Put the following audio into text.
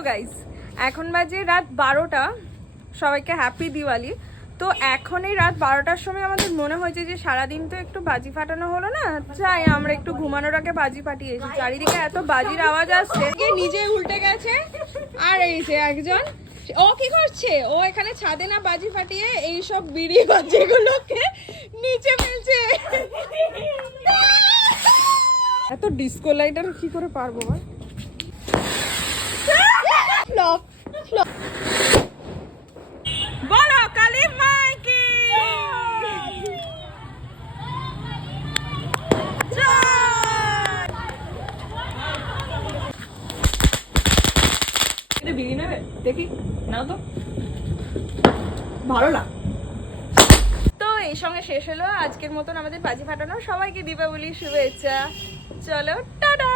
Hello guys, এখন বাজে রাত 12টা। সবাইকে হ্যাপি দিওয়ালি। তো এখন এই রাত 12টার সময় আমাদের মনে হয়েছে যে সারাদিন তো একটু বাজি ফাটানো হলো না, চাই আমরা একটু ঘুমানোর আগে বাজি ফাটিয়েছি। চারিদিকে এত বাজির আওয়াজ আসছে, নিজে উল্টে গেছে। আর এই যে একজন, ও কি করছে, ও এখানে ছাদে না বাজি ফাটিয়ে এইসব বিড়ি বাজিগুলোকে নিচে ফেলছে। এত ডিস্কো লাইটার কি করে পারবো? Flop flop. বলো কালী মাইকে বিড়ি নেবে? দেখি, নাও তো, ভালো না। তো এই সঙ্গে শেষ হলো আজকের মতন আমাদের বাজি ফাটানো। সবাইকে দীপাবলির শুভেচ্ছা। চলো টাটা।